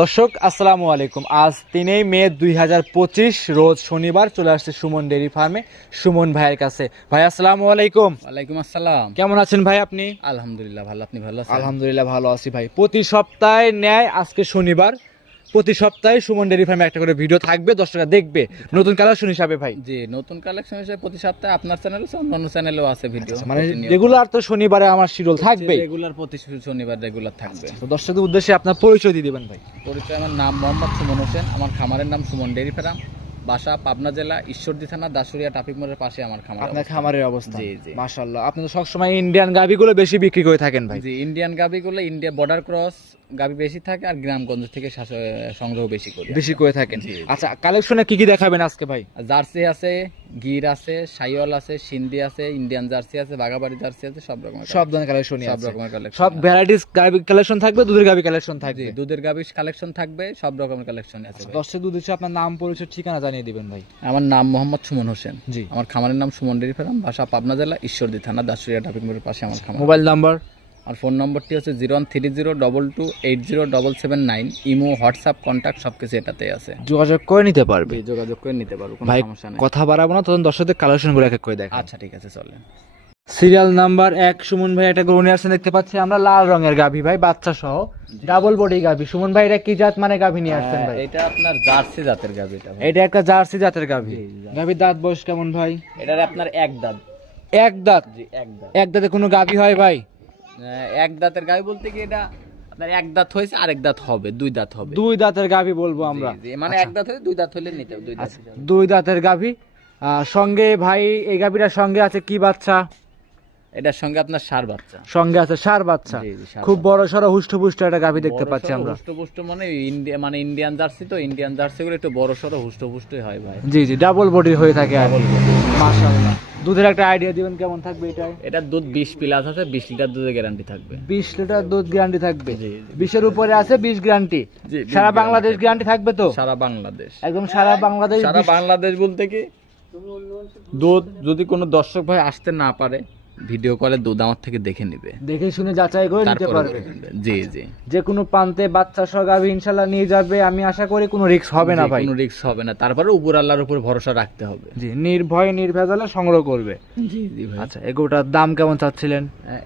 দর্শক আসসালামু আলাইকুম। আজ 3 মে 2025 রোজ শনিবার চলে আসছে সুমন ডেইরি ফার্মে সুমন ভাইয়ের কাছে। ভাই আসসালামু আলাইকুম। ওয়ালাইকুম আসসালাম। কেমন আছেন ভাই আপনি? আলহামদুলিল্লাহ ভালো, আপনি ভালো আছেন? আলহামদুলিল্লাহ ভালো আছি ভাই। প্রতি সপ্তাহে ন্যায় আজকে শনিবার প্রতি সপ্তাহে সুমন ডেইরি ফার্মে একটা করে ভিডিও থাকবে, দর্শকরা দেখবে নতুন কালেকশন হিসাবে। ভাই জি, নতুন কালেকশন হিসেবে প্রতি সপ্তাহে আপনার চ্যানেলে অন্য চ্যানেলেও আছে ভিডিও। মানে রেগুলার তো শনিবারে আমার শিডিউল থাকবে, রেগুলার প্রতি শনিবার রেগুলার থাকবে। তো দর্শকদের উদ্দেশ্যে আপনার পরিচয় দিয়ে দিবেন ভাই। পরিচয়, আমার নাম মোহাম্মদ সুমন হোসেন, আমার খামারের নাম সুমন ডেইরি ফার্ম, বাসা পাবনা জেলা ঈশ্বরদী থানা দাসুরিয়া ট্রাফিক মোড়ের পাশে আমার খামার। আপনার খামারের অবস্থা? জি জি মাশাআল্লাহ। আপনি তো সবসময় ইন্ডিয়ান গাভিগুলো বেশি বিক্রি করে থাকেন ভাই। জি, ইন্ডিয়ান গাভিগুলো, ইন্ডিয়া বর্ডার ক্রস গাভি বেশি থাকে আর গ্রামগঞ্জ থেকে সংগ্রহ বেশি করে থাকেন। আচ্ছা, কালেকশনে কি কি দেখাবেন আজকে ভাই? জার্সি আছে, গির আছে, সাইওয়াল আছে, সিন্ধি আছে, ইন্ডিয়ান জার্সি আছে, বাগাবাড়ি জার্সি আছে, সব ধরনের কালেকশন, সব রকমের কালেকশন, সব ভ্যারাইটিস গাভি কালেকশন থাকবে, দুধের গাভি কালেকশন থাকবে। দুধের গাভি কালেকশন থাকবে, সব রকমের কালেকশন আছে। দর্শক দুধ হচ্ছে আপনার নাম পরিচয় ঠিকানা জানিয়ে দিবেন ভাই। আমার নাম মোহাম্মদ সুমন হোসেন। জি, আমার খামারের নাম সুমন ডেইরি ফার্ম, বাসা পাবনা জেলা ঈশ্বরদী থানা দাসুরিয়া ট্রাফিক মোড়ের পাশে আমার খামার। মোবাইল নাম্বার আর ফোন নম্বরটি হচ্ছে 013022807779। ইমো, হোয়াটসঅ্যাপ, কন্ট্যাক্ট সবকিছু এটাতে আছে, যোগাযোগ করে নিতে পারবে। যোগাযোগ করে নিতে পারবো, কোনো ভাই সমস্যা নেই। কথা বাড়াবো না, তখন দর্শকদের কালেকশনগুলো এক এক করে দেখ। আচ্ছা ঠিক আছে, চলেন। সিরিয়াল নাম্বার 1 সুমন ভাই একটা গরু নিয়ে আসছেন, দেখতে পাচ্ছি আমরা লাল রঙের গাভি ভাই, বাচ্চা সহ ডাবল বডি গাভি। সুমন ভাই এটা কি জাত মানে গাভি নিয়ে আসছেন ভাই? এটা আপনার জার্সি জাতের গাভি। এটা একটা জার্সি জাতের গাভি। গাভির দাঁত বয়স কেমন ভাই? এটার আপনার এক দাঁত। এক দাঁত? জি, এক দাঁত। এক দাঁতে কোনো গাভি হয় ভাই? এক দাঁতের গাভি বলতে কি এটা আপনার এক দাঁত হয়েছে, আরেক দাঁত হবে, দুই দাঁত হবে। দুই দাঁতের গাভি বলবো আমরা, মানে এক দাঁত হলে দুই দাঁত হলে নিতে হবে, দুই দাঁতের গাভি। সঙ্গে ভাই এই গাভিটার সঙ্গে আছে কি বাচ্চা? এটার সঙ্গে আপনার ষাঁড় বাচ্চা সঙ্গে আছে, ষাঁড় বাচ্চা। খুব বড় সড়ো হুষ্টপুষ্ট একটা গাভি দেখতে পাচ্ছি আমরা। হুষ্টপুষ্ট মানে ইন্ডিয়ান জার্সি, তো ইন্ডিয়ান জার্সি গুলো একটু বড় সড়ো হুষ্টপুষ্টই হয় ভাই। জি জি, ডাবল বডি হয়ে থাকে। মাশাআল্লাহ। দুধের একটা আইডিয়া দিবেন কেমন থাকবে এটা? এটা দুধ 20 প্লাস আছে, 20 লিটার দুধের গ্যারান্টি থাকবে। 20 লিটার দুধ গ্যারান্টি থাকবে? 20 এর উপরে আছে 20 গ্যারান্টি। সারা বাংলাদেশ গ্যারান্টি থাকবে তো? সারা বাংলাদেশ, একদম সারা বাংলাদেশ। সারা বাংলাদেশ বলতে কি দুধ যদি কোনো দর্শক ভাই আসতে না পারে, ভিডিও কলে দুধ আমার থেকে দেখে নিবে, দেখে শুনে যাচাই করে নিতে পারবে। জি জি, যে কোনো প্রান্তে বাচ্চা সহ গাভী ইনশাআল্লাহ নিয়ে যাবে। আমি আশা করি কোনো রিস্ক হবে না ভাই। কোনো রিস্ক হবে না, তারপরে উপর আল্লাহর উপর ভরসা রাখতে হবে। জি, নির্ভয় নির্ভেজালে সংগ্রহ করবে। জি জি ভাই। আচ্ছা, এগুলোটার দাম কেমন চাচ্ছিলেন?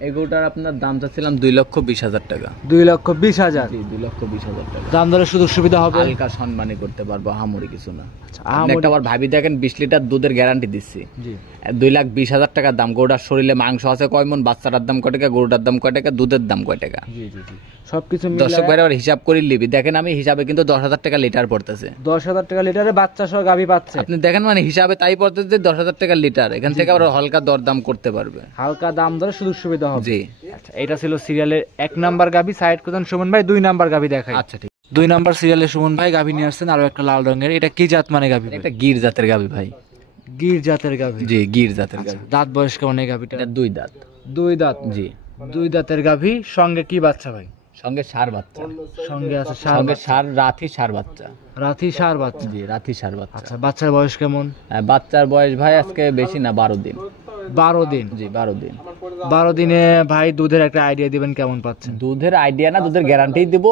এগুলোটার আপনার দাম চাচ্ছিলাম 2,20,000 টাকা। 2,20,000? জি, 2,20,000 টাকা। দাম দরে সুযোগ সুবিধা হবে? হালকা সম্মানী করতে পারবো, আহামরি কিছু না। একটা আবার ভাবি দেখেন, 20 লিটার দুধের গ্যারান্টি দিচ্ছি, 2,20,000 টাকার দাম। গরুটার শরীরে মাংস আছে কয় মন, বাচ্চাটার দাম কয় টাকা, গরুটার দাম কয় টাকা, দুধের দাম কয় টাকা, সবকিছু দর্শক ভাই আবার হিসাব করে নিবি। দেখেন আমি হিসাবে কিন্তু 10,000 টাকা লিটার পড়তেছে। 10,000 টাকা লিটারে বাচ্চা সহ গাভী পাচ্ছে আপনি দেখেন, মানে হিসাবে তাই পড়তেছে 10,000 টাকা লিটার। এখান থেকে আবার হালকা দরদাম করতে পারবে, হালকা দাম ধরে সুযোগ সুবিধা হবে। জি। আচ্ছা, এটা ছিল সিরিয়ালের 1 নাম্বার গাভী। সাইড করতেন সুমন ভাই, 2 নাম্বার গাভী দেখাই। আচ্ছা ঠিক। 2 নাম্বার সিরিয়ালে সুমন ভাই গাভী নিয়ে আসছেন আরো একটা লাল রঙের। এটা কি জাত মানে গাভী? এটা গির জাতের গাভী ভাই। গির জাতের গাভী? জি, গির জাতের গাভী। দাঁত বয়স কেমন এই গাভীটা? এটা 2 দাঁত। 2 দাঁত? জি, 2 দাঁতের গাভী। সঙ্গে কি বাচ্চা ভাই? সঙ্গে ষাঁড় বাচ্চা। সঙ্গে আছে রাথি ষাঁড় বাচ্চা। রাথি ষাঁড় বাচ্চা? জি, রাথি ষাঁড় বাচ্চা। আচ্ছা, বাচ্চার বয়স কেমন? বাচ্চার বয়স ভাই আজকে বেশি না, 12 দিন। 12 দিন? জি, 12 দিন। 12 দিনে ভাই দুধের একটা আইডিয়া দিবেন কেমন পাচ্ছেন? দুধের আইডিয়া না, দুধের গ্যারান্টি দিব।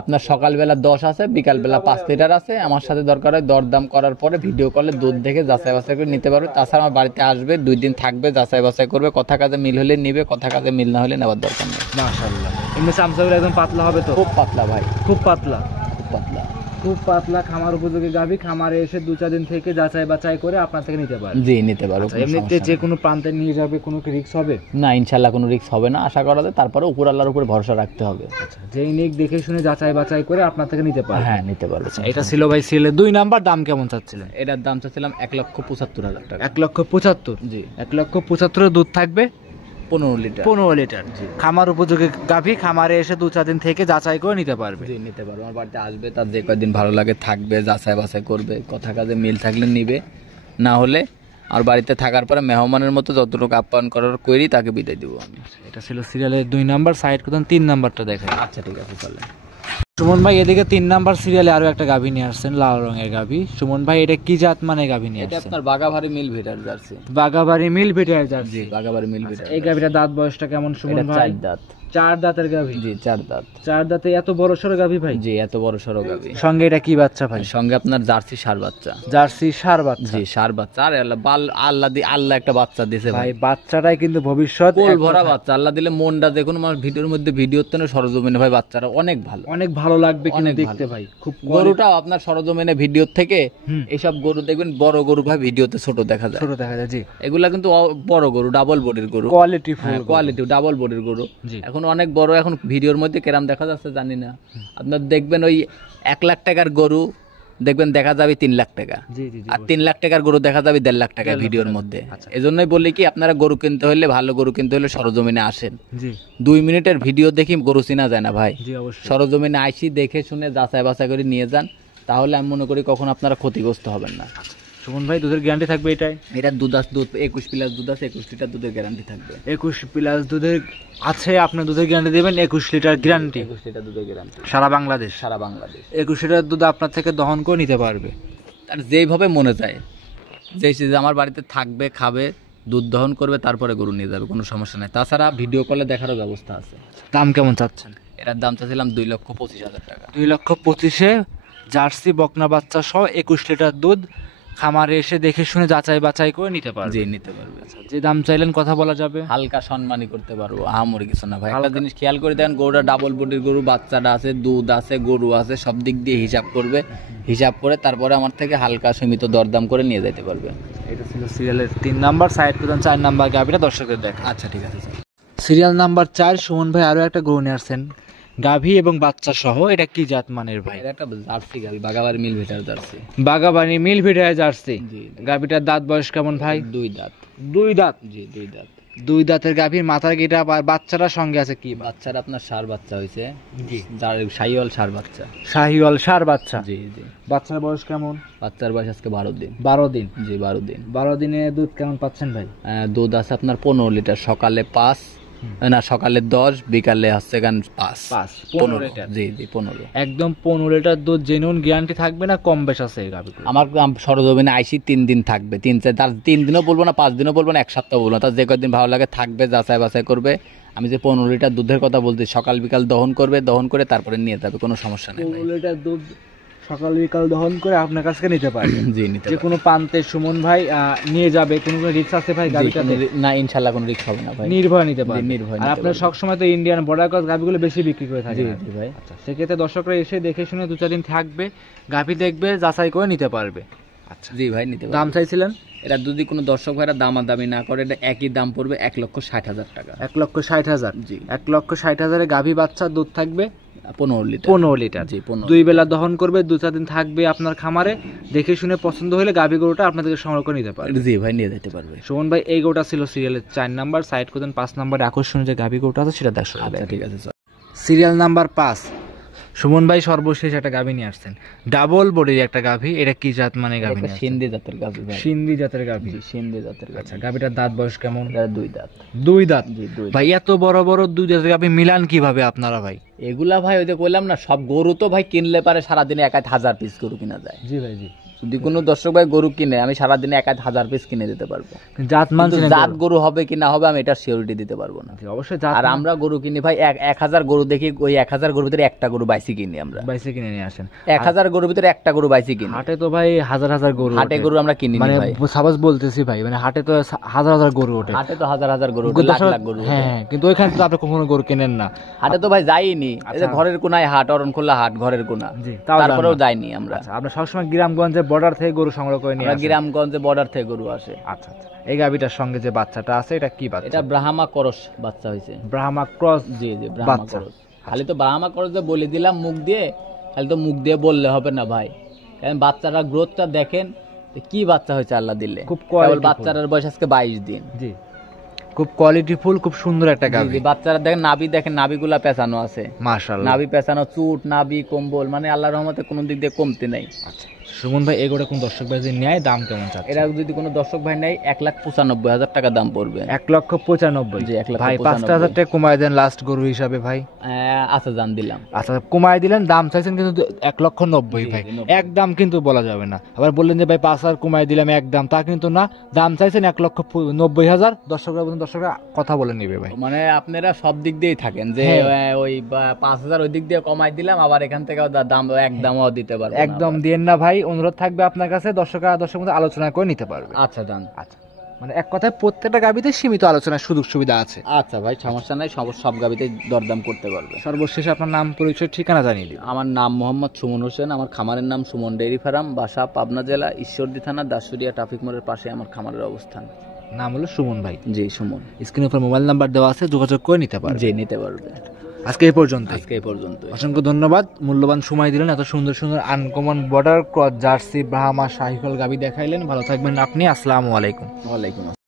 আপনার সকালবেলা 10 আছে, বিকালবেলা 5 লিটার আছে। আমার সাথে দরকার হয় দরদাম করার পরে ভিডিও কলে দুধ দেখে যাচাই বাছাই করে নিতে পারবে। তাছাড়া আমার বাড়িতে আসবে, 2 দিন থাকবে, যাচাই বাছাই করবে। কথা কাজে মিল হলে নিবে, কথা কাজে মিল না হলে নেওয়ার দরকার নেই। মাশাআল্লাহ। এমনি চামচাগুলো একদম পাতলা হবে তো? খুব পাতলা ভাই, খুব পাতলা, খুব পাতলা, খুব পাতলা। খামার উপযোগী গাভী, খামারে এসে 2-4 দিন থেকে যাচাই বাছাই করে আপনার থেকে নিতে পারবে। জি, নিতে পারবে। এমনিতে যে কোনো প্রান্তে নিয়ে যাবে, কোনো কি রিস্ক হবে না? ইনশাআল্লাহ কোনো রিস্ক হবে না, আশা করা যায়। তারপরে উপর আল্লাহর উপর ভরসা রাখতে হবে। আচ্ছা, যেই নিক দেখে শুনে যাচাই বাছাই করে আপনার থেকে নিতে পারবে। হ্যাঁ, নিতে পারবে। এটা ছিল ভাই সিরিয়ালের 2 নাম্বার। দাম কেমন চাচ্ছিলেন? এটার দাম চাচ্ছিলাম 1,75,000 টাকা। 1,75,000? জি, 1,75,000 দুধ থাকবে 15 লিটার। 15 লিটার। খামার উপযোগী গাভী, খামারে এসে 2-4 দিন থেকে যাচাই করে নিতে পারবে। জি, নিতে পারবে। আমার বাড়িতে আসবে, তার যে কয়দিন ভালো লাগে থাকবে, যাচাই বাছাই করবে, কথা কাজে মিল থাকলে নিবে, না হলে আর বাড়িতে থাকার পরে মেহমানের মতো যতটুকু আপ্যায়ন করার করি তাকে বিদায় দিব আমি। এটা ছিল সিরিয়ালের 2 নাম্বার। সাইড করতেন 3 নাম্বারটা দেখাই। আচ্ছা ঠিক আছে, চলে। সুমন ভাই এদিকে 3 নাম্বার সিরিয়ালে আরো একটা গাভী নিয়ে আসছেন, লাল রঙের গাভী। সুমন ভাই এটা কি জাত মানে গাভী নিয়ে আসছেন? এটা আপনার বাগাবাড়ি মিল ভিটার জার্সি। বাগাবাড়ি মিল ভিটার জার্সি? জি, বাগাবাড়ি মিল ভিটার। এই গাভীটার দাঁত বয়সটা কেমন সুমন ভাই? 4 দাঁত। চার দাঁতের গাভী। জি 4 দাঁত। 4 দাঁতে এত বড় সরো গাভী ভাই? জি এত বড় সড়ো গাভী। সঙ্গে এটা কি বাচ্চা ভাই? সঙ্গে আপনার জার্সি ষাঁড় বাচ্চা। জার্সি ষাঁড় বাচ্চা। জি ষাঁড় বাচ্চা। আর আল্লাহ একটা বাচ্চা দিয়েছে ভাই। ভাই বাচ্চাটাই কিন্তু ভবিষ্যৎ কোল ভরা বাচ্চা। আল্লাহ দিলে মনটা দেখুন আমার ভিডিওর মধ্যে ভিডিওতে না সরজমিনে ভাই বাচ্চারা অনেক ভালো। অনেক ভালো লাগবে কিন্তু অনেক দেখতে ভালো। ভাই। খুব গরুটাও আপনার সরজমিনে ভিডিও থেকে এইসব গরু দেখবেন বড় গরু ভাই ভিডিওতে ছোট দেখা যায়। ছোট দেখা যায়। জি এগুলা কিন্তু বড় গরু, ডাবল বডির গরু, কোয়ালিটি ফুল কোয়ালিটি ডাবল বডির গরু। জি। এখন অনেক বড়, এখন ভিডিওর মধ্যে কেরাম দেখা যাচ্ছে জানি না। আপনার দেখবেন ওই 1 লাখ টাকার গরু দেখবেন দেখা যাবে 3 লাখ টাকা, জি জি জি আর 3 লাখ টাকার গরু দেখা যাবে 1.5 লাখ টাকা ভিডিওর মধ্যে। এজন্যই বলি কি আপনারা গরু কিনতে হলে, ভালো গরু কিনতে হলে সরজমিনে আসেন। জি 2 মিনিটের ভিডিও দেখি গরু চিনা যায় না ভাই। জি অবশ্যই। সরজমিনে আইসি দেখে শুনে যাচাই বাছাই করে নিয়ে যান, তাহলে আমি মনে করি কখন আপনারা ক্ষতিগ্রস্ত হবেন না। সুমন ভাই দুধের গ্যারান্টি থাকবে এটাই? এটা দুধ 21 প্লাস দুধ আছে, 21 লিটার দুধের গ্যারান্টি থাকবে। 21 প্লাস দুধের আছে, আপনি দুধের গ্যারান্টি দেবেন 21 লিটার গ্যারান্টি 21 লিটার দুধের গ্যারান্টি সারা বাংলাদেশ। সারা বাংলাদেশ 21 লিটার দুধ আপনার থেকে দহন করে নিতে পারবে। আর যেইভাবে মনে চায়, যেই যে আমার বাড়িতে থাকবে, খাবে, দুধ দহন করবে, তারপরে গরু নিয়ে যাবে, কোনো সমস্যা নেই। তাছাড়া ভিডিও কলে দেখারও ব্যবস্থা আছে। দাম কেমন চাচ্ছেন? এটার দাম চাচ্ছিলাম 2,25,000 টাকা। 2,25,000 জার্সি বকনা বাচ্চা সহ 21 লিটার দুধ, খামারে এসে দেখে শুনে যাচাই বাছাই করে নিতে পারবে। জি নিতে পারবে। যে দাম চাইলেন কথা বলা যাবে? হালকা সম্মানই করতে পারবো, আহামরি কিছু না ভাই। একটা জিনিস খেয়াল করে দেখেন, গরুটা ডাবল বডির গরু, বাচ্চাটা আছে, দুধ আছে, গরু আছে, সব দিক দিয়ে হিসাব করবে। হিসাব করে তারপরে আমার থেকে হালকা সীমিত দরদাম করে নিয়ে যেতে পারবে। এটা ছিল সিরিয়ালের 3 নাম্বার, সাইড প্রধান 4 নাম্বার গাভিটা দর্শকদের দেখা। আচ্ছা ঠিক আছে স্যার। সিরিয়াল নাম্বার 4 সুমন ভাই আরো একটা গরু নিয়ে আসছেন গাভী এবং বাচ্চা সহ। এটা কি জাত মানের ভাই? এটা একটা জার্সি গাভি, বাগাবাড়ি মিল ভেটার জার্সি। বাগাবানি মিল ভিটায় জার্সি। জি। গাভীটার দাঁত বয়স কেমন ভাই? 2 দাঁত। 2 দাঁত। জি 2 দাঁত। 2 দাঁতের গাভীর মাথার গিটা আর বাচ্চারা সঙ্গে আছে কি? বাচ্চারা আপনার ষাঁড় বাচ্চা হয়েছে। জি। যার শাহিওয়াল ষাঁড় বাচ্চা। শাহিওয়াল ষাঁড় বাচ্চা। জি জি। বাচ্চার বয়স কেমন? বাচ্চার বয়স আজকে 12 দিন। 12 দিন। জি 12 দিন। 12 দিনে দুধ কেমন পাচ্ছেন ভাই? দুধ আছে আপনার 15 লিটার, সকালে 5, না সকালে 10, বিকালে হচ্ছে 5। 15 লিটার। জি জি 15। একদম 15 লিটার দুধ জেনুইন গ্যারান্টি থাকবে না কম বেশ আছে এই গাভীগুলো? আমার সরজমিনে আইসি 3 দিন থাকবে, 3 তার 3 দিনও বলবো না, 5 দিনও বলবো না, 1 সপ্তাহ বলবো না, তার যে কয়েকদিন ভালো লাগে থাকবে, যাচাই বাছাই করবে। আমি যে 15 লিটার দুধের কথা বলছি, সকাল বিকাল দহন করবে, দহন করে তারপরে নিয়ে যাবে, কোনো সমস্যা নেই। 15 লিটার দুধ সকাল বিকাল দহন করে আপনার কাছ থেকে নিতে পারবে। জি নিতে যে কোনো প্রান্তে সুমন ভাই নিয়ে যাবে, কোনো রিস্ক আছে ভাই গাভীটাতে? না ইনশাআল্লাহ কোনো রিস্ক হবে না ভাই, নির্ভয় নিতে পারবে। নির্ভয় আর নিতে আপনার সবসময় তো ইন্ডিয়ান বর্ডার ক্রস গাভীগুলো বেশি বিক্রি করে থাকে। জি জি ভাই। আচ্ছা, সেক্ষেত্রে দর্শকরা এসে দেখে শুনে 2-4 দিন থাকবে, গাভী দেখবে, যাচাই করে নিতে পারবে। আচ্ছা জি ভাই নিতে পারবে। দাম চাইছিলেন? এটা যদি কোনো দর্শক ভাইরা দামাদামি না করে, এটা একই দাম পড়বে 1,60,000 টাকা। 1,60,000। জি 1,60,000 গাভী বাচ্চা দুধ থাকবে 15 লিটার। 15 লিটার। জি 15। 2 বেলা দহন করবে, 2-4 দিন থাকবে আপনার খামারে, দেখে শুনে পছন্দ হলে গাভী গরুটা আপনাদেরকে সংগ্রহ করে নিতে পারবে। জি ভাই নিয়ে যেতে পারবে। সুমন ভাই এই গরুটা ছিল সিরিয়ালের 4 নাম্বার, সাইড করতেন 5 নাম্বারে আকর্ষণীয় যে গাভী গরুটা আছে সেটা দেখো। আচ্ছা ঠিক আছে স্যার। সিরিয়াল নাম্বার 5 সুমন ভাই সর্বশেষ একটা গাভী নিয়ে আসছেন, ডাবল বডির একটা গাভী। এটা কি জাত মানে গাভী? সিন্ধি জাতের গাভি ভাই। সিন্ধি জাতের গাভী। সিন্ধি জাতের গাভি। আচ্ছা, গাভীটার দাঁত বয়স কেমন? এটা 2 দাঁত। 2 দাঁত। জি 2 ভাই এত বড় বড় 2 দাঁতের গাভী মিলান কিভাবে আপনারা ভাই? এগুলা ভাই ওই যে কইলাম না, সব গরু তো ভাই কিনলে পারে সারাদিনে 1,000 পিস গরু কিনা যায়। জি ভাই জি। যদি কোনো দর্শক ভাই গরু কিনে, আমি সারাদিনে 1,000 পিস কিনে দিতে পারবো। জাত মান কিন্তু জাত গরু হবে কি না হবে আমি এটা সিওরিটি দিতে পারবো না। অবশ্যই জাত। আর আমরা গরু কিনি ভাই 1,000 গরু দেখি, ওই 1,000 গরুর ভিতরে একটা গরু বাইসি কিনি আমরা। বাইসে কিনে নিয়ে আসেন। 1,000 গরুর ভিতরে একটা গরু বাইসি কিনি। হাটে তো ভাই হাজার হাজার গরু হাটে ওঠে। গরু আমরা কিনি মানে ভাই। সাপোজ বলতেছি ভাই, মানে হাটে তো হাজার হাজার গরু ওঠে। হাটে তো হাজার হাজার গরু ওঠে, লাখ লাখ গরু ওঠে। হ্যাঁ, কিন্তু ওইখানে তো আপনি কখনো গরু কেনেন না। হাটে তো ভাই যাইনি, এই যে ঘরের কোনায় হাট, অরণখোলা হাট, ঘরের কোনা, জি, তাও তারপরেও জান না। যাইনি আমরা। আচ্ছা, আমরা সবসময় গ্রামগঞ্জে বর্ডার থেকে গরু সংগ্রহ করে নিয়ে আমরা আসি। গ্রামগঞ্জে বর্ডার থেকে গরু আসে। আচ্ছা আচ্ছা, এই গাভিটার সঙ্গে যে বাচ্চাটা আছে এটা কি বাচ্চা? এটা ব্রাহ্মা করস বাচ্চা হয়েছে। ব্রাহ্মা ক্রস। জি জি ব্রাহ্মা বাচ্চা। করস। খালি তো ব্রাহ্মা করস যে বলে দিলাম মুখ দিয়ে, খালি তো মুখ দিয়ে বললে হবে না ভাই, কারণ বাচ্চারা গ্রোথটা দেখেন কি বাচ্চা হয়েছে আল্লাহ দিলে। খুব কেবল কোয়ালিটি বাচ্চাটার বয়স আজকে 22 দিন। জি, খুব কোয়ালিটিফুল, খুব সুন্দর একটা গাভি। বাচ্চারা দেখেন দেখেন নাভিগুলা পেঁচানো আছে, মাশাআল্লাহ। নাভি পেঁচানো, চুট নাভি কম্বল, মানে আল্লাহর রহমতে কোনো দিক দিয়ে কমতি নাই। আচ্ছা, সুমন ভাই এগুলো কোন দর্শক ভাই যে নেয় দাম কেমন চাচ্ছে? এরা যদি কোনো দর্শক ভাই নেয় 1,95,000 টাকা দাম পড়বে। 1,95,000। জি 1,95,000। ভাই 5,000 টাকা কমায় দেন লাস্ট গরু হিসাবে ভাই। আচ্ছা জান দিলাম। আচ্ছা, কমায় দিলেন, দাম চাইছেন কিন্তু 1,90,000 ভাই। এক দাম কিন্তু বলা যাবে না। আবার বললেন যে ভাই 5,000 কমায় দিলাম এক দাম, তা কিন্তু না। দাম চাইছেন 1,90,000, দর্শকরা দর্শকরা কথা বলে নিবে ভাই। মানে আপনারা সব দিক দিয়েই থাকেন যে হ্যাঁ। ওই 5,000 ওই দিক দিয়ে কমাই দিলাম, আবার এখান থেকে দাম একদমও দিতে পারবো না। একদম দিয়েন না ভাই, অনুরোধ থাকবে আপনার কাছে, দর্শকের মধ্যে আলোচনা করে নিতে পারবে। আচ্ছা ডান। আচ্ছা, মানে এক কথায় প্রত্যেকটা গাবিতে সীমিত আলোচনার সুযোগ সুবিধা আছে। আচ্ছা ভাই, সমস্যা নাই, সব গাবিতে দরদাম করতে পারবে। সর্বশেষ আপনার নাম, পরিচয়, ঠিকানা জানিয়ে দিন। আমার নাম মোহাম্মদ সুমন হোসেন, আমার খামারের নাম সুমন ডেইরি ফার্ম, বাসা পাবনা জেলা ঈশ্বরদী থানা দাসুরিয়া ট্রাফিক মোড়ের পাশে আমার খামারের অবস্থান। নাম হলো সুমন ভাই। জি সুমন। স্ক্রিনের উপর মোবাইল নাম্বার দেওয়া আছে, যোগাযোগ করে নিতে পারবে। জি নিতে পারবে। আজকে এই পর্যন্ত। অসংখ্য ধন্যবাদ, মূল্যবান সময় দিলেন, এত সুন্দর সুন্দর uncommon border cross jersey Brahma Sahiwal গাবি দেখাইলেন। ভালো থাকবেন আপনি। আসসালামু আলাইকুম। ওয়ালাইকুম আসসালাম।